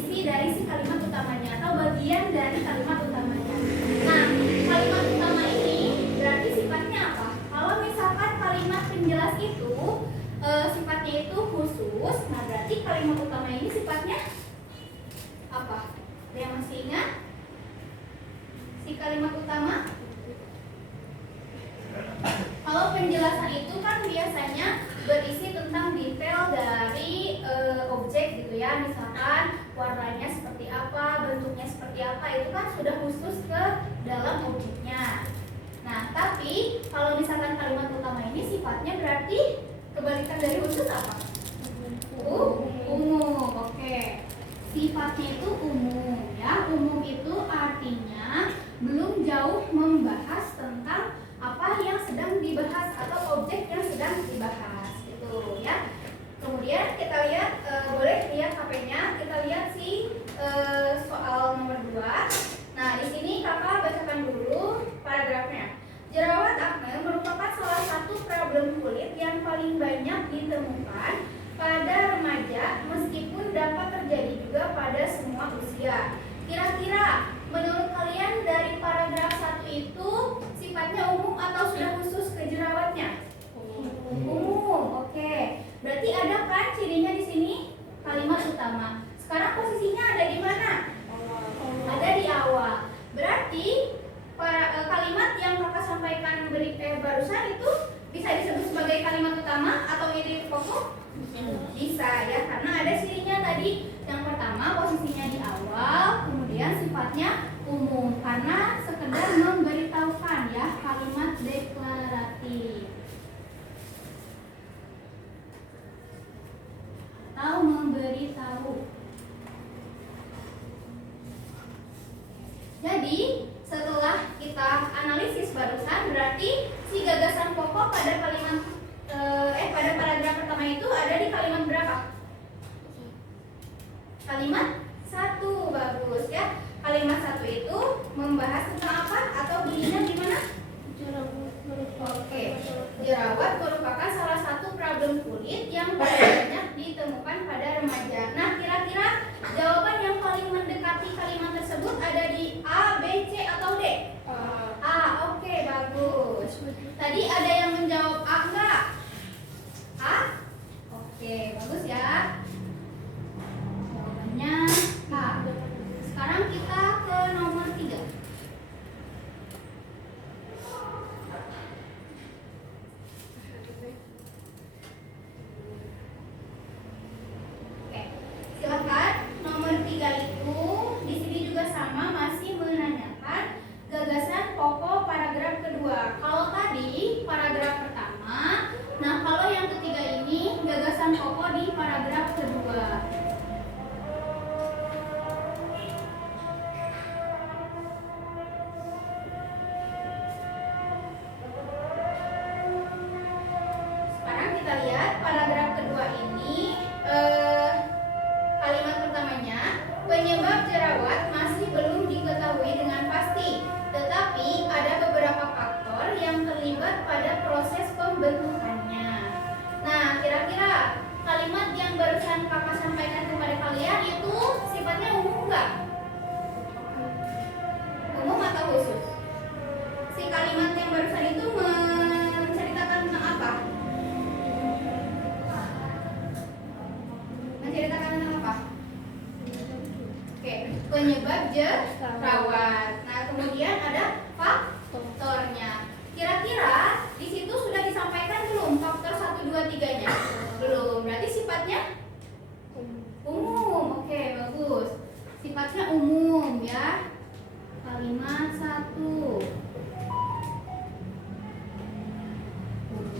isi dari si kalimat utamanya atau bagian dari kalimat utamanya. Nah, kalimat utama ini berarti sifatnya apa? Kalau misalkan kalimat penjelas itu sifatnya itu khusus, nah berarti kalimat utama ini sifatnya apa? Ada yang masih ingat? Si kalimat utama? Kalau penjelasan itu kan biasanya berisi tentang detail dari objek gitu ya, misalkan warnanya seperti apa, bentuknya seperti apa, itu kan sudah khusus ke dalam objeknya. Nah, tapi kalau misalkan kalimat utama ini sifatnya berarti kebalikan dari khusus apa? Umum. Oke. Sifatnya itu umum ya. Umum itu artinya belum jauh membahas tentang apa yang sedang dibahas atau objek yang sedang dibahas gitu ya. Kemudian kita lihat, boleh lihat HP-nya, kita lihat soal nomor 2. Nah, di sini kakak bacakan dulu paragrafnya. Jerawat akne merupakan salah satu problem kulit yang paling banyak ditemukan pada remaja, meskipun dapat terjadi juga pada semua usia. Kira-kira menurut kalian dari paragraf 1 itu sifatnya umum atau sudah khusus ke jerawatnya? Umum. Oke. Berarti ada kan cirinya di sini? Kalimat utama. Sekarang posisinya ada di mana? Ada di awal. Berarti kalimat yang kakak sampaikan barusan itu bisa disebut sebagai kalimat utama atau ide pokok? Bisa ya, karena ada cirinya tadi. Yang pertama posisinya di awal, kemudian sifatnya umum karena sekedar memberitahukan ya, kalimat deklaratif atau memberitahu. Jadi setelah kita analisis barusan, berarti si gagasan pokok pada pada paragraf pertama itu ada di kalimat berapa? Kalimat 1. Bagus ya. Kalimat 1 itu membahas tentang apa atau bunyinya gimana? Oke. Jerawat merupakan salah satu problem kulit yang banyak ditemukan pada remaja. Nah, kira-kira jawaban yang paling mendekati kalimat tersebut ada di A, B, C atau D? A. Oke, bagus. Tadi ada yang menjawab A enggak? A? Oke, bagus ya. Jawabannya A. Sekarang kita ke nomor 3. Oke, silakan. Nomor 3 itu di sini juga sama, masih menanyakan gagasan pokok paragraf kedua. Kalau tadi paragraf pertama, nah kalau yang ketiga ini gagasan pokok di paragraf kedua. Sekarang kita lihat paragraf kedua ini, kalimat pertamanya, penyebab jerawat masih belum diketahui dengan pasti, tetapi ada beberapa faktor yang terlibat pada proses pembentukannya. Nah, kira-kira kalimat yang barusan kakak sampaikan kepada kalian itu sifatnya umum nggak? Umum atau khusus? Si kalimat yang barusan itu menceritakan tentang apa? Menceritakan tentang apa? Oke, penyebab jerawat. Nah, kemudian ada faktornya. Kira-kira di situ sudah disampaikan belum faktor 1, 2, 3-nya? Belum. Berarti sifatnya umum. Oke, bagus. Sifatnya umum ya. Kalimat 1.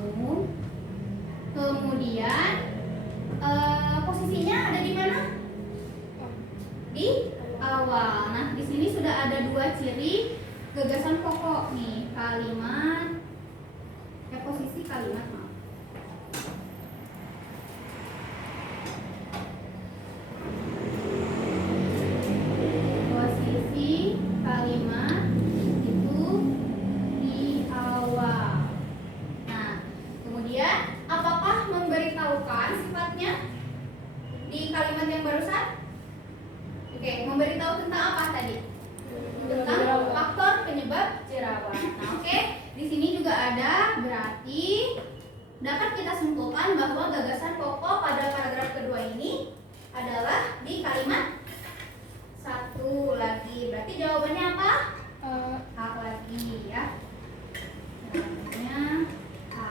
Umum. Kemudian posisinya ada di mana? Di awal. Nah, di sini sudah ada 2 ciri gagasan pokok nih, kalimat posisi kalimat, maaf. Posisi kalimat itu di awal. Nah, kemudian apakah memberitahukan sifatnya di kalimat yang barusan? Oke, memberitahu tentang apa tadi? Tentang faktor penyebab jerawat. Nah, oke, di sini juga ada, berarti dapat kita simpulkan bahwa gagasan pokok pada paragraf kedua ini adalah di kalimat satu lagi. Berarti jawabannya apa? A lagi ya. Jawabannya A.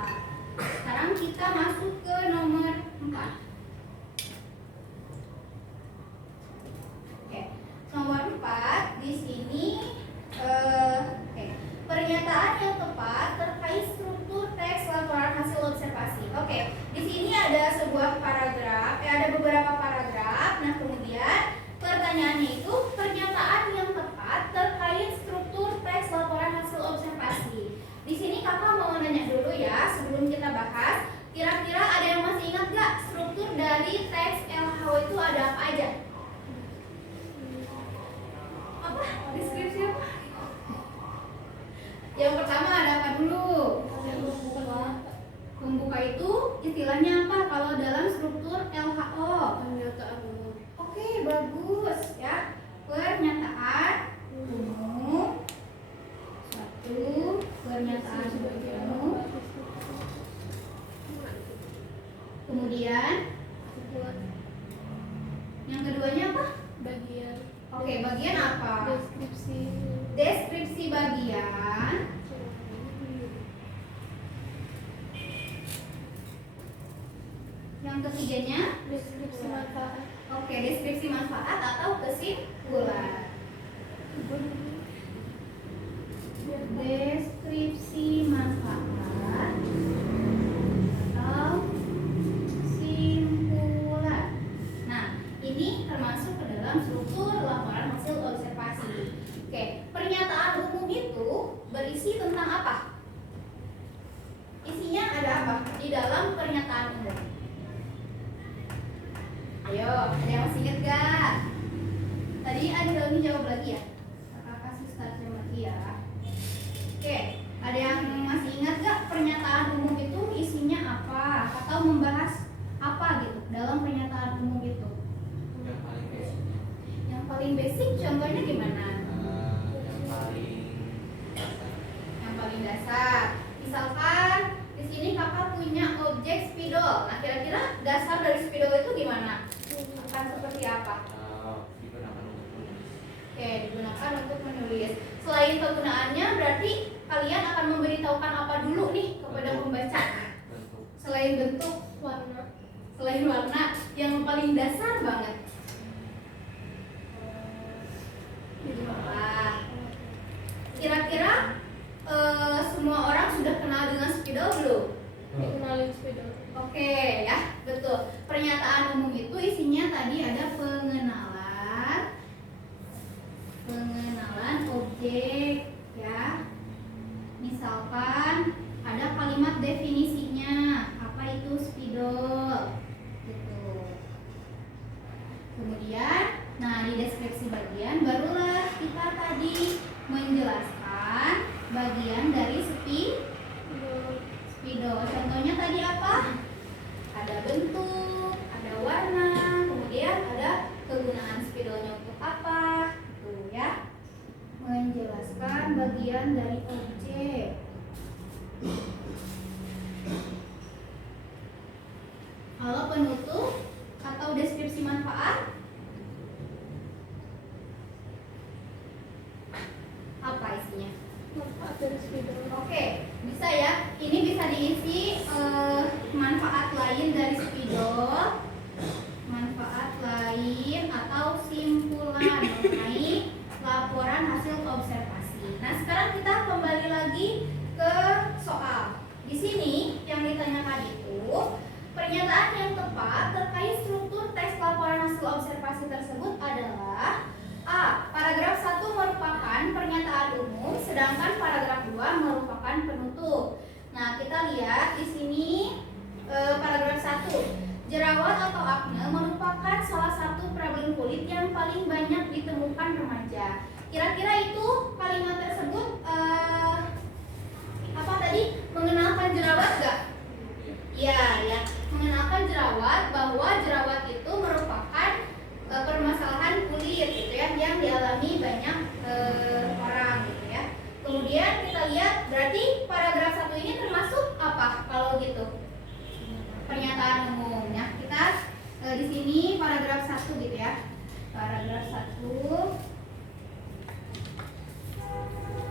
Sekarang kita masuk ke nomor 4. Oke, nomor 4 di sini pernyataan yang tepat terkait struktur teks laporan hasil observasi. Oke, di sini ada sebuah paragraf, ada beberapa paragraf. Nah, kemudian pertanyaannya itu pernyataan yang tepat terkait struktur teks laporan hasil observasi. Di sini kakak mau nanya dulu ya sebelum kita bahas. Kira-kira ada yang masih ingat nggak struktur dari teks LHW itu ada apa aja? Apa? Deskripsi apa? Yang pertama ada apa dulu? Pembuka itu istilahnya apa kalau dalam struktur LHO? Pernyataan umum. Oke, bagus ya. Pernyataan umum. Satu, pernyataan umum. Kemudian yang keduanya apa? Bagian. Oke, bagian apa? Deskripsi. Deskripsi bagian. Yang ketiganya? Deskripsi manfaat. Oke, deskripsi manfaat atau kesimpulan. Deskripsi manfaat atau kesimpulan. Nah, ini termasuk ke dalam struktur laporan hasil observasi. Oke, pernyataan umum itu berisi tentang apa? Isinya ada apa di dalam pernyataan umum? Ayo, ada yang masih ingat gak? Tadi ada Doni jawab lagi ya? Kakak kasih start lagi ya. Oke, ada yang masih ingat gak pernyataan umum itu isinya apa? Atau membahas apa gitu dalam pernyataan umum itu? Yang paling basic. Yang paling basic contohnya gimana? Yang paling dasar. Misalkan di sini kakak punya objek spidol. Nah, kira-kira dasar dari spidol itu gimana? Akan seperti apa? Digunakan untuk menulis. Oke, digunakan untuk menulis. Selain penggunaannya, berarti kalian akan memberitahukan apa dulu nih kepada pembaca? Bentuk. Selain bentuk, warna. Selain warna, yang paling dasar banget. Apa? Kira-kira semua orang sudah kenal dengan spidol belum? Kenalin spidol. Oke ya, betul. Pernyataan umum itu isinya tadi ada pengenalan objek ya. Misalkan ada kalimat definisinya, apa itu spidol gitu. Kemudian, nah di deskripsi bagian barulah kita tadi menjelaskan bagian dari spidol. Contohnya tadi apa? Ada bentuk, ada warna, kemudian ada kegunaan spidolnya untuk apa, gitu ya. Menjelaskan bagian dari objek. Kalau penutup atau deskripsi manfaat, apa isinya? Manfaat dari spidol. Oke, bisa ya. Ini bisa diisi manfaat lain dari spidol, manfaat lain atau simpulan mengenai laporan hasil observasi. Nah, sekarang kita kembali lagi ke soal. Di sini yang ditanyakan itu pernyataan yang tepat terkait struktur teks laporan hasil observasi tersebut adalah A. Paragraf 1 merupakan pernyataan umum, sedangkan paragraf 2 merupakan penutup. Nah, kita lihat di sini paragraf 1. Jerawat atau akne merupakan salah satu problem kulit yang paling banyak ditemukan remaja. Kira-kira itu kalimat tersebut apa tadi? Mengenalkan jerawat gak? Iya, ya. Mengenalkan jerawat, bahwa jerawat itu merupakan permasalahan kulit. paragraf 1 gitu ya. Paragraf 1.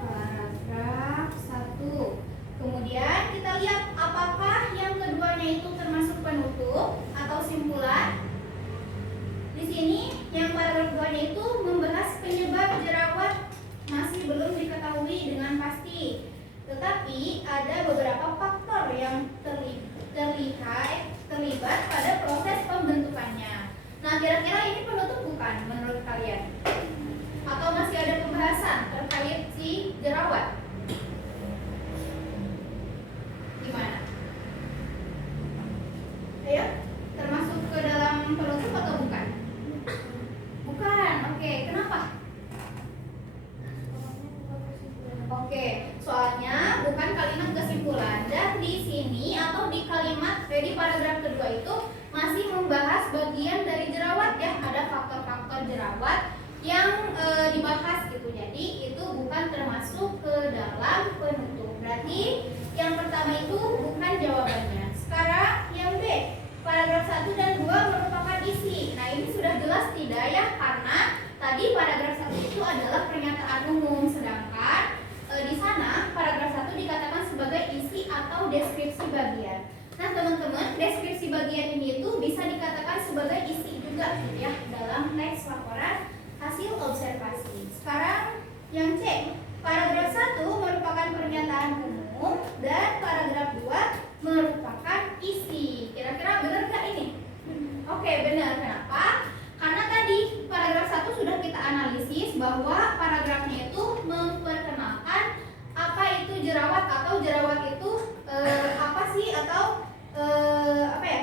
Paragraf 1. Kemudian kita lihat apakah yang keduanya itu termasuk penutup atau simpulan. Di sini yang paragraf 2-nya itu membahas penyebab jerawat masih belum diketahui dengan pasti. Tetapi ada beberapa faktor yang terlibat pada proses pembentukannya. Nah, kira-kira ini penutup bukan menurut kalian? Atau masih ada pembahasan terkait si jerawat? Gimana? Ayo, termasuk ke dalam penutup atau bukan? Bukan. Oke, kenapa? Oke, soalnya bukan kalimat kesimpulan, dan di sini atau di kalimat di paragraf kedua itu masih membahas bagian dari jerawat ya, ada faktor-faktor jerawat yang dibahas gitu. Jadi itu bukan termasuk ke dalam penutup. Berarti yang pertama itu bukan jawabannya. Sekarang yang B, paragraf 1 dan 2 merupakan isi. Nah, ini sudah jelas tidak ya? Karena tadi paragraf 1 itu adalah pernyataan umum, sedangkan di sana paragraf 1 dikatakan sebagai isi atau deskripsi bagian. Nah, teman-teman, deskripsi bagian ini itu bisa dikatakan sebagai isi juga ya dalam teks laporan hasil observasi. Sekarang yang C, paragraf 1 merupakan pernyataan umum dan paragraf 2 merupakan isi. Kira-kira benar nggak ini? Oke, benar. Kenapa? Karena tadi paragraf 1 sudah kita analisis bahwa paragrafnya itu memperkenalkan apa itu jerawat, atau jerawat itu apa sih, atau apa ya?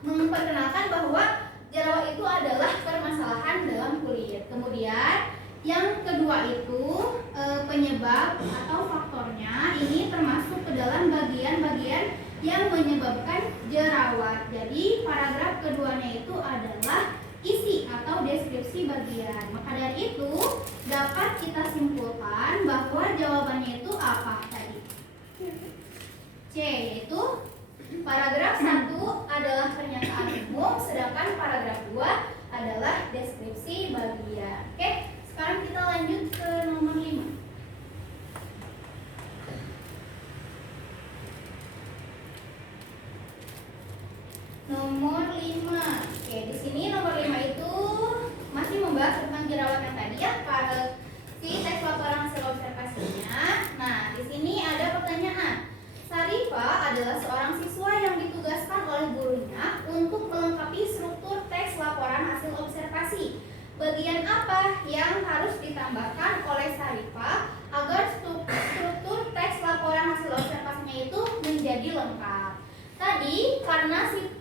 Memperkenalkan bahwa jerawat itu adalah permasalahan dalam kulit. Kemudian yang kedua itu penyebab atau faktornya ini termasuk ke dalam bagian-bagian yang menyebabkan jerawat. Jadi paragraf keduanya itu adalah isi atau deskripsi bagian. Maka dari itu dapat kita simpulkan bahwa jawabannya itu apa tadi? C, yaitu paragraf 1 adalah pernyataan umum, sedangkan paragraf 2 adalah deskripsi bagian. Oke, sekarang kita lanjut ke nomor 5. Nomor 5. Oke, di sini nomor 5 itu masih membahas tentang jerawat yang tadi ya, pada si teks laporan hasil observasinya. Nah, di sini ada pertanyaan. Sarifah adalah seorang siswa yang ditugaskan oleh gurunya untuk melengkapi struktur teks laporan hasil observasi. Bagian apa yang harus ditambahkan oleh Sarifah agar struktur teks laporan hasil observasinya itu menjadi lengkap? Tadi karena si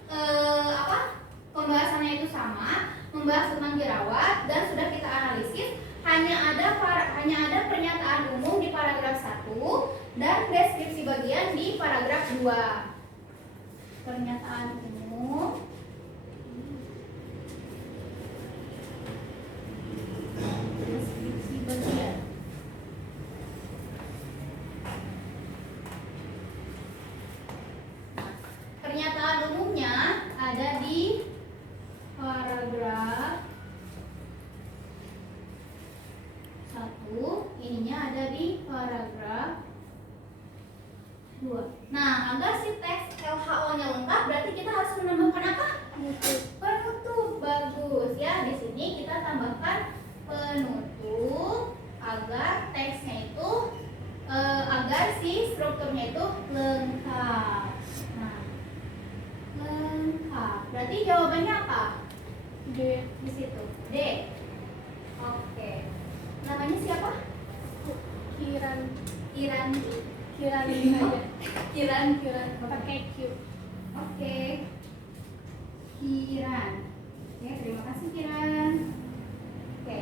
pembahasannya itu sama, membahas tentang jerawat dan sudah kita analisis, hanya ada pernyataan umum di paragraf 1 dan deskripsi bagian di paragraf 2. Pernyataan umum, deskripsi bagian. Pernyataan umumnya ada di paragraf 1, ininya ada di paragraf 2. Nah, agar si teks LHO-nya lengkap, berarti kita harus menambahkan apa? Penutup. Bagus ya. Di sini kita tambahkan penutup agar teksnya itu agar si strukturnya itu lengkap. Nah, lengkap. Berarti jawabannya apa? D. Di situ. D. Oke. Namanya siapa? Kiran. Kiran. Kiran Oh, aja. Kiran. Pakai Q. Oke. Kiran. Oke, terima kasih Kiran. Oke.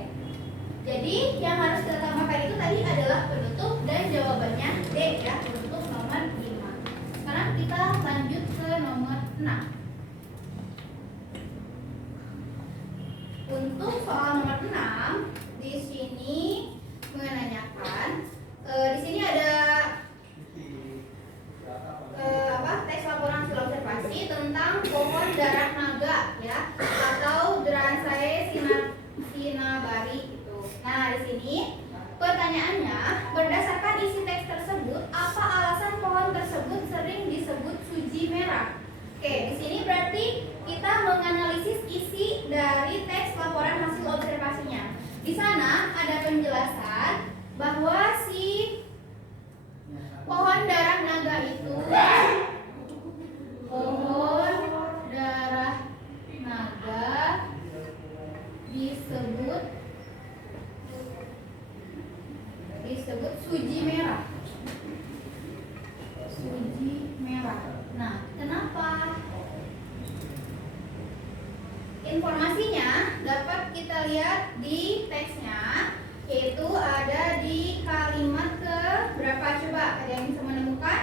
Jadi yang harus kita tambahkan itu tadi adalah penutup dan jawabannya D ya, untuk nomor 5. Sekarang kita lanjut ke nomor 6. Untuk soal nomor 6 di sini menanyakan di sini ada teks laporan hasil observasi tentang pohon darah naga ya, atau pertanyaannya, berdasarkan isi teks tersebut, apa alasan pohon tersebut sering disebut suji merah? Oke, di sini berarti kita menganalisis isi dari teks laporan hasil observasinya. Di sana ada penjelasan bahwa si pohon darah naga itu disebut suji merah. Suji merah. Nah, kenapa? Informasinya dapat kita lihat di teksnya, yaitu ada di kalimat ke berapa coba? Ada yang bisa menemukan?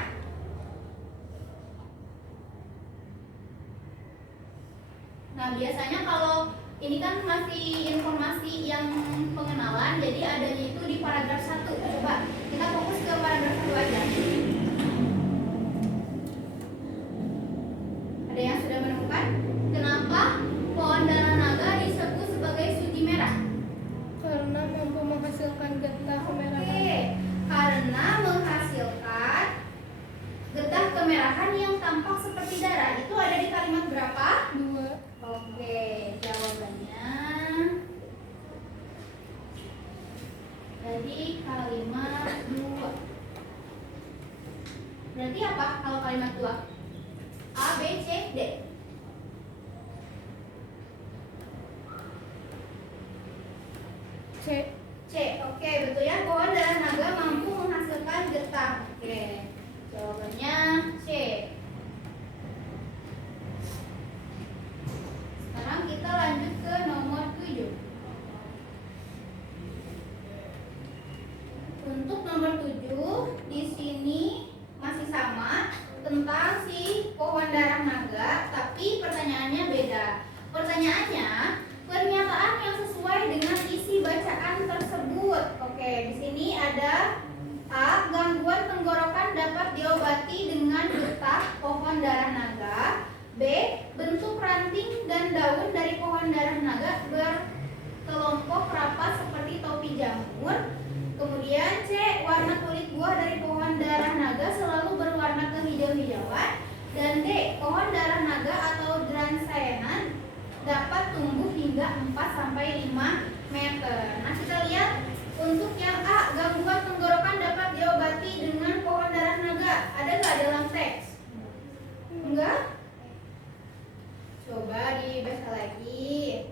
Nah, biasanya kalau ini kan masih informasi yang pengenalan, jadi adanya itu di paragraf 1. Coba kita fokus ke paragraf 1 aja. Ada yang sudah menemukan? Kenapa pohon darah naga disebut sebagai suji merah? Karena mampu menghasilkan getah kemerahan. Oke, karena menghasilkan getah kemerahan yang tampak seperti darah. Itu ada di kalimat berapa? 2. Oke, jawabannya jadi kalimat 2. Berarti apa kalau kalimat 2? A, B, C, D. C. C, oke betul ya. Pohon darah naga mampu menghasilkan getah. Oke, jawabannya C. Sekarang kita lanjut ke nomor 7. Untuk nomor 7 di sini masih sama tentang si pohon darah naga, tapi pertanyaannya beda. Pertanyaannya, pernyataan yang sesuai dengan isi bacaan tersebut. Oke, di sini ada A. Gangguan tenggorokan dapat diobati dengan getah pohon darah naga. B. Bentuk ranting dan daun dari pohon darah naga berkelompok rapat seperti topi jamur. Kemudian C. Warna kulit buah dari pohon darah naga selalu berwarna kehijau-hijauan. Dan D. Pohon darah naga atau Dracaena dapat tumbuh hingga 4-5 meter. Nah, kita lihat untuk yang A. Gangguan tenggorokan dapat diobati dengan pohon darah naga. Ada nggak dalam teks? Enggak? Coba dibaca lagi.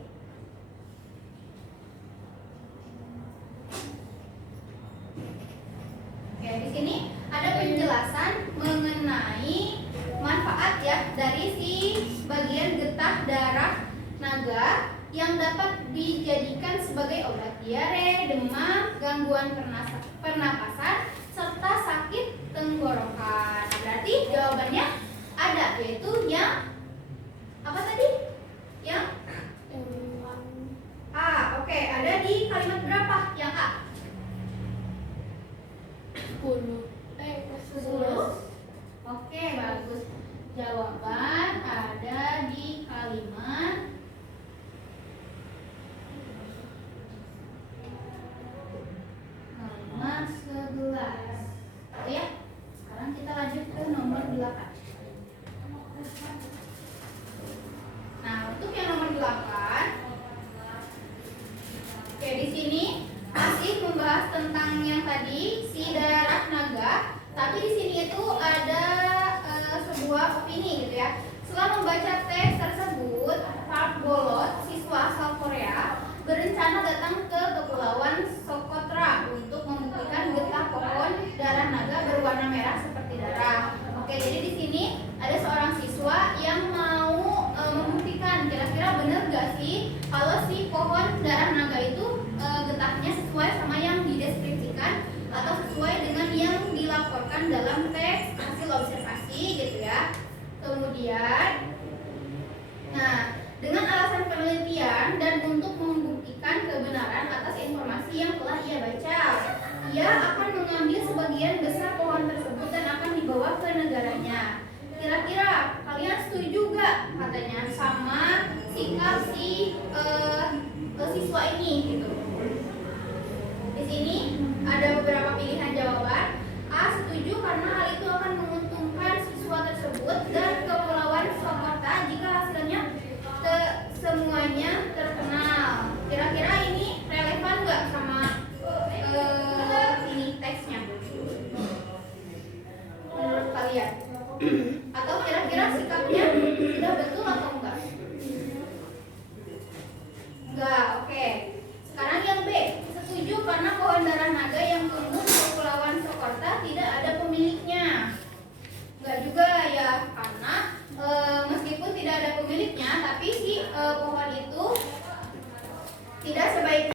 Oke, di sini ada penjelasan mengenai manfaat ya dari si bagian getah darah naga yang dapat dijadikan sebagai obat diare, demam, gangguan pernapasan, serta sakit tenggorokan. Berarti jawabannya ada, yaitu yang apa tadi? Yang A. Oke, ada di kalimat berapa yang A? 10. 10. Oke, bagus. Jawaban ada di kalimat kalimat 11. Oke ya. Sekarang kita lanjut ke nomor 8. Nah, untuk yang nomor 8, oke, di sini masih membahas tentang yang tadi si darah naga, tapi di sini itu ada sebuah opini gitu ya. Setelah membaca teks tersebut, Park Bolot, siswa asal Korea, berencana datang ke Kepulauan Socotra untuk membuktikan getah pohon darah naga berwarna merah seperti darah. Oke, jadi di sini ada seorang siswa yang mau membuktikan kira-kira benar gak sih kalau si pohon darah naga itu getahnya sesuai sama yang dideskripsikan atau sesuai dengan yang dilaporkan dalam teks hasil observasi gitu ya. Kemudian, nah, dengan alasan penelitian dan untuk membuktikan kebenaran atas informasi yang telah ia baca, ia akan mengambil sebagian besar pohon tersebut dan akan dibawa ke negaranya. Kira-kira kalian setuju gak katanya sama sikap si siswa ini gitu? Di sini Ada beberapa pilihan jawaban. A. Setuju karena hal itu akan menguntungkan siswa tersebut dan Kepulauan Soekarta jika hasilnya semuanya terkenal. Kira-kira ini relevan nggak sama ini teksnya? Menurut kalian? Atau kira-kira sikapnya sudah betul atau enggak? Enggak, oke. Sekarang yang B. Setuju karena pohon darah naga yang tumbuh di Kepulauan Soekarta tidak ada pemiliknya. Enggak juga ya, karena meskipun tidak ada pemiliknya, tapi si pohon itu tidak sebaik